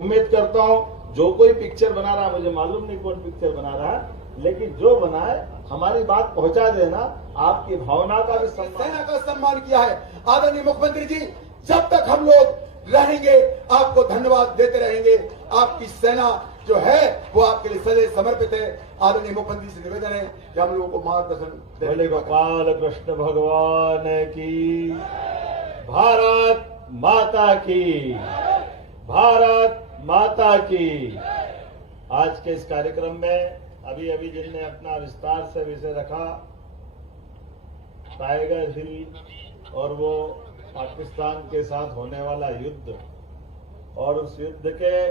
उम्मीद करता हूं जो कोई पिक्चर बना रहा है, मुझे मालूम नहीं कौन पिक्चर बना रहा है, लेकिन जो बनाए हमारी बात पहुंचा देना, आपकी भावना का भी सेना का सम्मान किया है। आदरणीय मुख्यमंत्री जी, जब तक हम लोग रहेंगे आपको धन्यवाद देते रहेंगे। आपकी सेना जो है वो आपके लिए सदैव समर्पित है। आदरणीय मुख्यमंत्री से निवेदन है कि हम लोगों को मार्गदर्शन बोले गोपाल कृष्ण भगवान की, भारत माता की, भारत माता की। आज के इस कार्यक्रम में अभी जिनने अपना विस्तार से विषय रखा, टाइगर हिल और वो पाकिस्तान के साथ होने वाला युद्ध और उस युद्ध के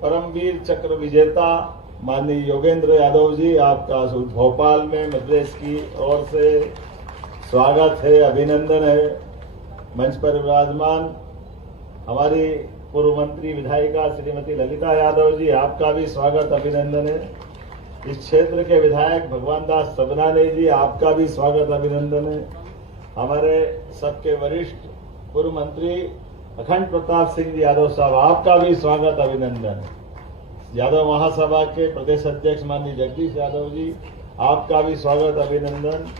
परमवीर चक्र विजेता माननीय योगेंद्र यादव जी, आपका भोपाल में मद्रेस की ओर से स्वागत है, अभिनंदन है। मंच पर विराजमान हमारी पूर्व मंत्री विधायिका श्रीमती ललिता यादव जी, आपका भी स्वागत अभिनंदन है। इस क्षेत्र के विधायक भगवान दास सबनाने जी, आपका भी स्वागत अभिनंदन है। हमारे सबके वरिष्ठ पूर्व मंत्री अखंड प्रताप सिंह जी यादव साहब, आपका भी स्वागत अभिनंदन है। यादव महासभा के प्रदेश अध्यक्ष माननीय जगदीश यादव जी, आपका भी स्वागत अभिनंदन।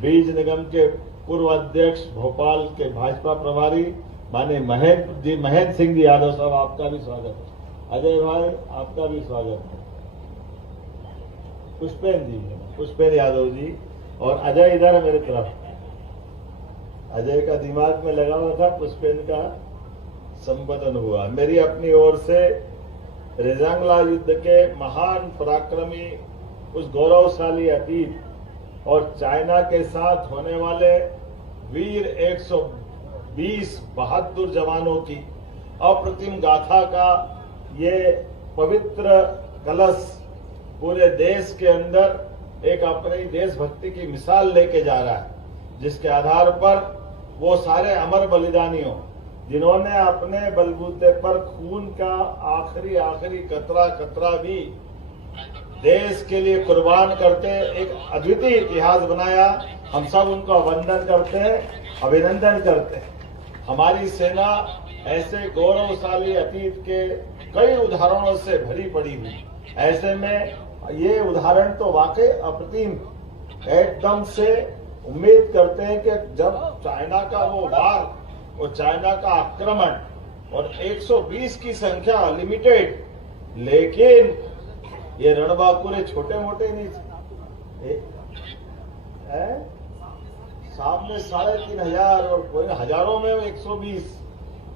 बीज निगम के पूर्व अध्यक्ष भोपाल के भाजपा प्रभारी माननीय महेंद्र सिंह जी यादव साहब, आपका भी स्वागत है। अजय भाई, आपका भी स्वागत है। पुष्पेन यादव जी और अजय इधर मेरे तरफ। अजय का दिमाग में लगा हुआ था, पुष्पेन का संबोधन हुआ। मेरी अपनी ओर से रेजांगला युद्ध के महान पराक्रमी, उस गौरवशाली अतीत और चाइना के साथ होने वाले वीर 120 बहादुर जवानों की अप्रतिम गाथा का ये पवित्र कलश पूरे देश के अंदर एक अपनी देशभक्ति की मिसाल लेके जा रहा है, जिसके आधार पर वो सारे अमर बलिदानियों जिन्होंने अपने बलबूते पर खून का आखिरी कतरा भी देश के लिए कुर्बान करते एक अद्वितीय इतिहास बनाया, हम सब उनको वंदन करते हैं, अभिनंदन करते हैं। हमारी सेना ऐसे गौरवशाली अतीत के कई उदाहरणों से भरी पड़ी हुई, ऐसे में ये उदाहरण तो वाकई अप्रतिम। एकदम से उम्मीद करते हैं कि जब चाइना का वो वार और चाइना का आक्रमण और 120 की संख्या लिमिटेड, लेकिन ये रणबांकुरे छोटे मोटे नहीं है, सामने 3,500 और कोई हजारों में 120,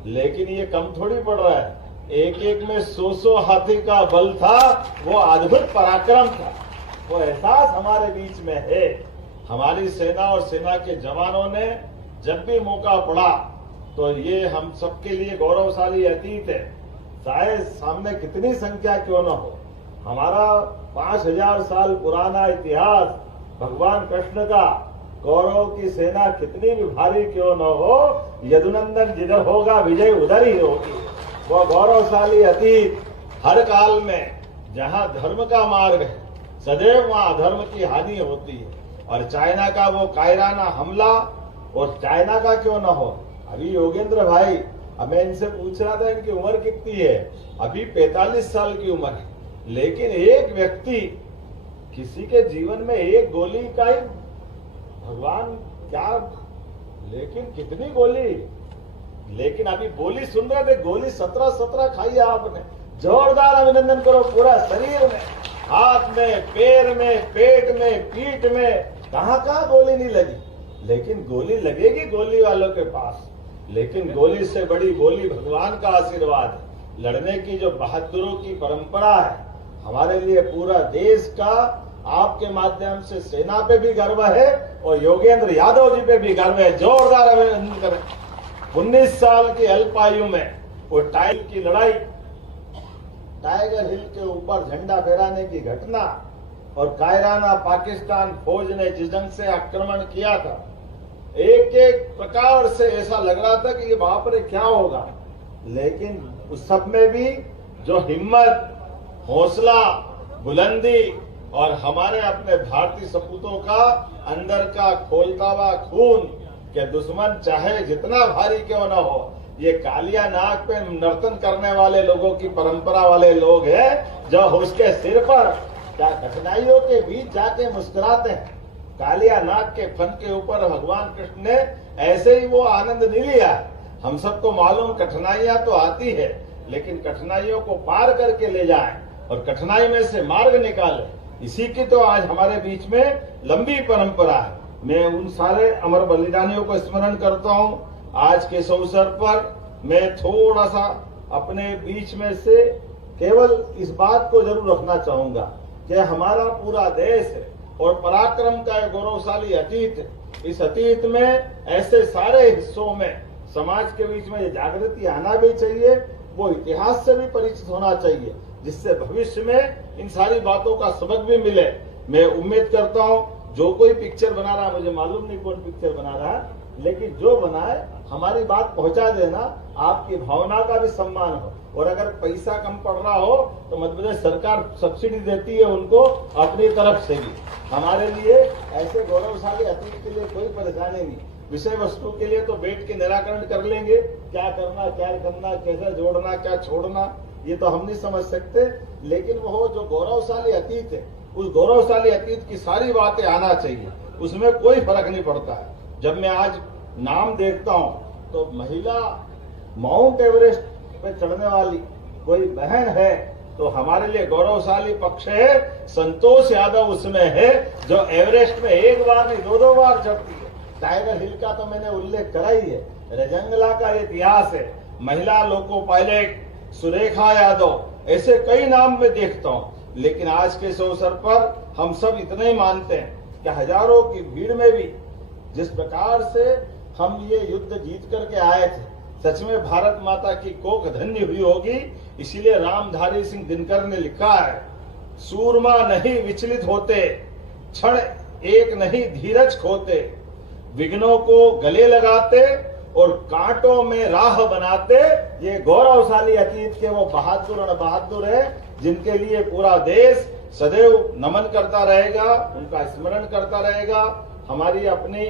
लेकिन ये कम थोड़ी पड़ रहा है। एक में 100 हाथी का बल था, वो अद्भुत पराक्रम था, वो एहसास हमारे बीच में है। हमारी सेना और सेना के जवानों ने जब भी मौका पड़ा तो ये हम सबके लिए गौरवशाली अतीत है, चाहे सामने कितनी संख्या क्यों न हो। हमारा 5000 साल पुराना इतिहास, भगवान कृष्ण का गौरव की सेना कितनी भी भारी क्यों न हो, यदुनंदन जिधर होगा विजय उधर ही होगी। वो गौरवशाली अतीत हर काल में जहां धर्म का मार्ग है, सदैव वहां अधर्म की हानि होती है। और चाइना का वो कायराना हमला, और चाइना का क्यों न हो, अभी योगेंद्र भाई, अब मैं इनसे पूछ रहा था इनकी उम्र कितनी है, अभी 45 साल की उम्र है, लेकिन एक व्यक्ति, किसी के जीवन में एक गोली का ही भगवान क्या, लेकिन कितनी गोली, लेकिन अभी बोली सुन रहे थे, गोली 17 खाई है आपने। जोरदार अभिनंदन करो। पूरा शरीर में, हाथ में, पैर में, पेट में, पीठ में, कहाँ गोली नहीं लगी, लेकिन गोली लगेगी गोली वालों के पास। लेकिन गोली से बड़ी गोली भगवान का आशीर्वाद है। लड़ने की जो बहादुरों की परंपरा है, हमारे लिए पूरा देश का आपके माध्यम से सेना पे भी गर्व है और योगेंद्र यादव जी पे भी गर्व है। जोरदार अभिनंदन करें। 19 साल की अल्पायु में वो टाइगर की लड़ाई, टाइगर हिल के ऊपर झंडा फहराने की घटना और कायराना पाकिस्तान फौज ने जिस ढंग से आक्रमण किया था, एक प्रकार से ऐसा लग रहा था कि ये बाप रे क्या होगा, लेकिन उस सब में भी जो हिम्मत, हौसला, बुलंदी और हमारे अपने भारतीय सपूतों का अंदर का खोलता हुआ खून, कि दुश्मन चाहे जितना भारी क्यों न हो, ये कालिया नाग पे नर्तन करने वाले लोगों की परंपरा वाले लोग हैं, जो उसके सिर पर क्या कठिनाइयों के बीच जाके मुस्कुराते हैं। कालिया नाग के फन के ऊपर भगवान कृष्ण ने ऐसे ही वो आनंद नहीं लिया। हम सबको मालूम कठिनाइयां तो आती है, लेकिन कठिनाइयों को पार करके ले जाएं और कठिनाई में से मार्ग निकालें, इसी की तो आज हमारे बीच में लंबी परंपरा है। मैं उन सारे अमर बलिदानियों को स्मरण करता हूं। आज के इस अवसर पर मैं थोड़ा सा अपने बीच में से केवल इस बात को जरूर रखना चाहूंगा कि हमारा पूरा देश है और पराक्रम का एक गौरवशाली अतीत है। इस अतीत में ऐसे सारे हिस्सों में समाज के बीच में ये जागृति आना भी चाहिए, वो इतिहास से भी परिचित होना चाहिए, जिससे भविष्य में इन सारी बातों का सबक भी मिले। मैं उम्मीद करता हूं जो कोई पिक्चर बना रहा, मुझे मालूम नहीं कौन पिक्चर बना रहा है, लेकिन जो बनाए हमारी बात पहुंचा देना, आपकी भावना का भी सम्मान हो। और अगर पैसा कम पड़ रहा हो तो मध्य प्रदेश सरकार सब्सिडी देती है उनको अपनी तरफ से भी। हमारे लिए ऐसे गौरवशाली अतीत के लिए कोई परेशानी नहीं। विषय वस्तु के लिए तो बैठ के निराकरण कर लेंगे, क्या करना क्या करना, कैसे जोड़ना क्या छोड़ना, ये तो हम नहीं समझ सकते। लेकिन वो जो गौरवशाली अतीत है, उस गौरवशाली अतीत की सारी बातें आना चाहिए, उसमें कोई फर्क नहीं पड़ता है। जब मैं आज नाम देखता हूं तो महिला माउंट एवरेस्ट पे चढ़ने वाली कोई बहन है तो हमारे लिए गौरवशाली पक्ष है। संतोष यादव उसमें है जो एवरेस्ट में एक बार नहीं 2-2 बार चढ़ती है। टाइगर हिल का तो मैंने उल्लेख करा ही है, रजंगला का इतिहास है, महिला लोको पायलट सुरेखा यादव, ऐसे कई नाम मैं देखता हूं। लेकिन आज के इस अवसर पर हम सब इतने ही मानते हैं कि हजारों की भीड़ में भी जिस प्रकार से हम ये युद्ध जीत करके आए थे, सच में भारत माता की कोख धन्य हुई होगी। इसीलिए रामधारी सिंह दिनकर ने लिखा है, सूरमा नहीं विचलित होते, क्षण एक नहीं धीरज खोते, विघ्नों को गले लगाते और कांटों में राह बनाते। ये गौरवशाली अतीत के वो बहादुर और बहादुर है जिनके लिए पूरा देश सदैव नमन करता रहेगा, उनका स्मरण करता रहेगा। हमारी अपनी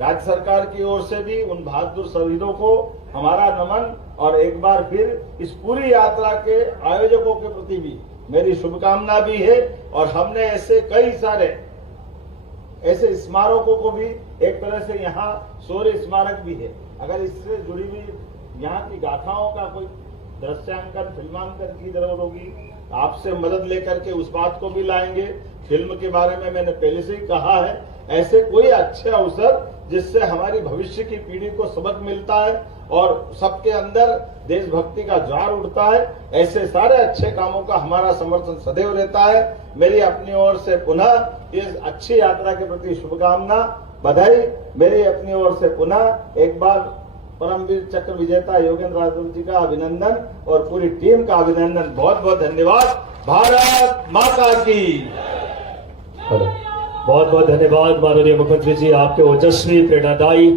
राज्य सरकार की ओर से भी उन बहादुर शहीदों को हमारा नमन, और एक बार फिर इस पूरी यात्रा के आयोजकों के प्रति भी मेरी शुभकामना भी है। और हमने ऐसे कई सारे ऐसे स्मारकों को भी, एक तरह से यहाँ शौर्य स्मारक भी है, अगर इससे जुड़ी हुई यहाँ की गाथाओं का कोई दृश्यांकन फिल्मांकन की जरूरत होगी, आपसे मदद लेकर के उस बात को भी लाएंगे। फिल्म के बारे में मैंने पहले से ही कहा है, ऐसे कोई अच्छे अवसर जिससे हमारी भविष्य की पीढ़ी को सबक मिलता है और सबके अंदर देशभक्ति का ज्वार उठता है, ऐसे सारे अच्छे कामों का हमारा समर्थन सदैव रहता है। मेरी अपनी ओर से पुनः इस अच्छी यात्रा के प्रति शुभकामना, बधाई। मेरी अपनी ओर से पुनः एक बार परमवीर चक्र विजेता योगेंद्र राजगुरु जी का अभिनंदन और पूरी टीम का अभिनंदन। बहुत बहुत धन्यवाद। भारत माता की। बहुत बहुत धन्यवाद माननीय मुख्यमंत्री जी, आपके ओजस्वी प्रेरणादायी